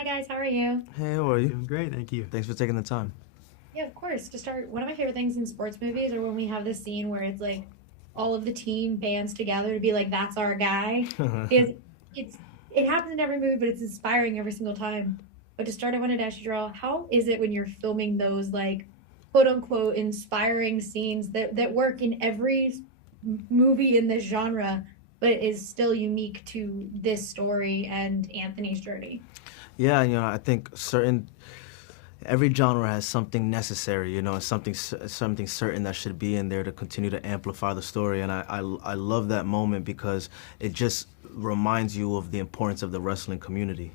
Hi guys, how are you? Hey, how are you? Doing great, thank you. Thanks for taking the time. Yeah, of course. To start, one of my favorite things in sports movies are when we have this scene where it's like all of the team bands together to be like, "That's our guy," because it's it happens in every movie, but it's inspiring every single time. But to start, I wanted to ask you, Jharrel, how is it when you're filming those like quote unquote inspiring scenes that work in every movie in this genre, but is still unique to this story and Anthony's journey? Yeah, I think every genre has something necessary, something certain that should be in there to continue to amplify the story. And I love that moment because it just reminds you of the importance of the wrestling community.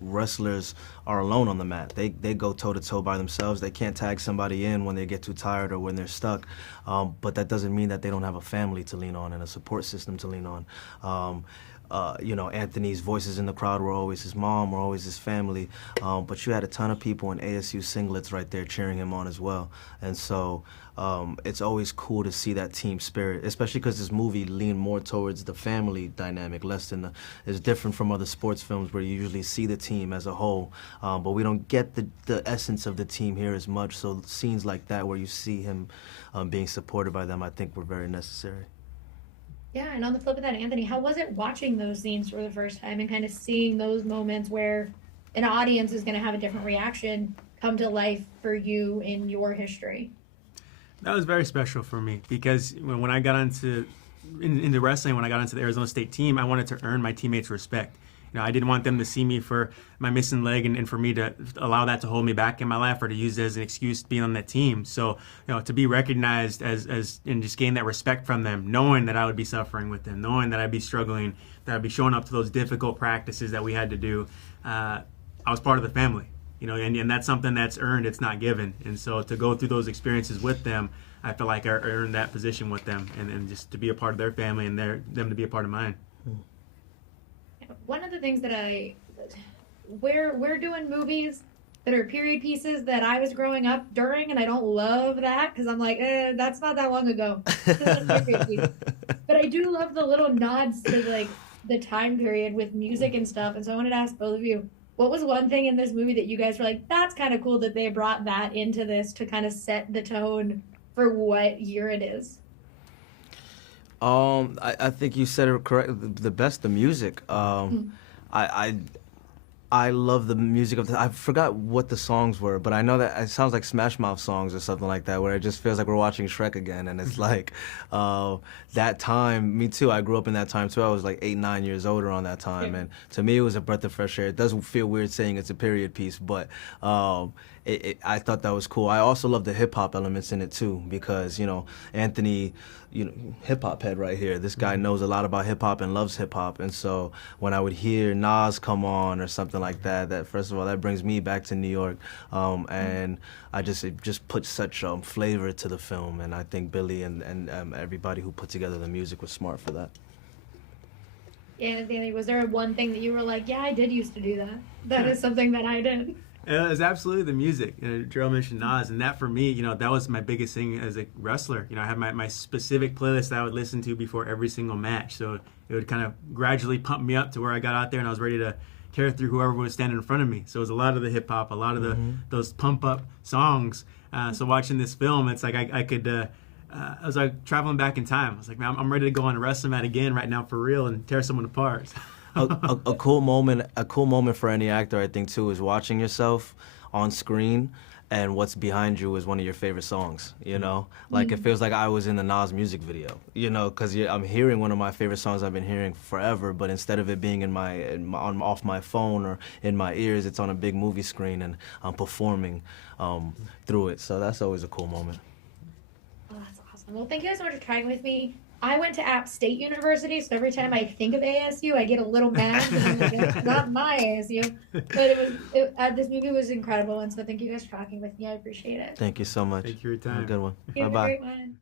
Wrestlers are alone on the mat. They go toe to toe by themselves. They can't tag somebody in when they get too tired or when they're stuck. But that doesn't mean that they don't have a family to lean on and a support system to lean on. Anthony's voices in the crowd were always his mom, were always his family, but you had a ton of people in ASU singlets right there cheering him on as well. And so it's always cool to see that team spirit, especially because this movie leaned more towards the family dynamic, less than it's different from other sports films where you usually see the team as a whole, but we don't get the essence of the team here as much. So scenes like that where you see him being supported by them, I think were very necessary. Yeah, and on the flip of that, Anthony, how was it watching those scenes for the first time and kind of seeing those moments where an audience is going to have a different reaction come to life for you in your history? That was very special for me because when I got into wrestling, when I got into the Arizona State team, I wanted to earn my teammates' respect. I didn't want them to see me for my missing leg and for me to allow that to hold me back in my life or to use it as an excuse being on that team. So, to be recognized as and just gain that respect from them, knowing that I would be suffering with them, knowing that I'd be struggling, that I'd be showing up to those difficult practices that we had to do, I was part of the family. And that's something that's earned, it's not given. And so to go through those experiences with them, I feel like I earned that position with them and just to be a part of their family and them to be a part of mine. One of the things we're doing movies that are period pieces that I was growing up during, and I don't love that because I'm like, that's not that long ago. But I do love the little nods to like the time period with music and stuff. And so I wanted to ask both of you, what was one thing in this movie that you guys were like, that's kind of cool that they brought that into this to kind of set the tone for what year it is? I think you said it correct. The best, the music. I I love the music of I forgot what the songs were, but I know that it sounds like Smash Mouth songs or something like that, where it just feels like we're watching Shrek again. And it's like that time, me too, I grew up in that time too. I was like 8, 9 years older on that time. And to me, it was a breath of fresh air. It doesn't feel weird saying it's a period piece, but I thought that was cool. I also love the hip hop elements in it too, because, Anthony, hip hop head right here. This guy knows a lot about hip hop and loves hip hop. And so when I would hear Nas come on or something like that, that first of all, that brings me back to New York. And it just put such flavor to the film. And I think Billy and everybody who put together the music was smart for that. Yeah, Anthony, was there one thing that you were like, yeah, I did used to do that? That is something that I did. It was absolutely the music. Jerome mentioned Nas, and that for me, that was my biggest thing as a wrestler. I had my specific playlist that I would listen to before every single match. So it would kind of gradually pump me up to where I got out there and I was ready to carry through whoever was standing in front of me. So it was a lot of the hip hop, a lot of those pump up songs. So watching this film, it's like I could. I was like traveling back in time. I was like, man, I'm ready to go on a wrestling mat again right now for real and tear someone apart. A cool moment for any actor, I think, too, is watching yourself on screen and what's behind you is one of your favorite songs, Like, it feels like I was in the Nas music video, because I'm hearing one of my favorite songs I've been hearing forever, but instead of it being off my phone or in my ears, it's on a big movie screen and I'm performing through it. So that's always a cool moment. Oh, that's awesome. Well, thank you guys so much for trying with me. I went to App State University, so every time I think of ASU, I get a little mad. And I'm like, it's not my ASU. But this movie was incredible, and so thank you guys for talking with me. I appreciate it. Thank you so much. Thank you for your time. Have a good one. You have a Bye-bye. great one.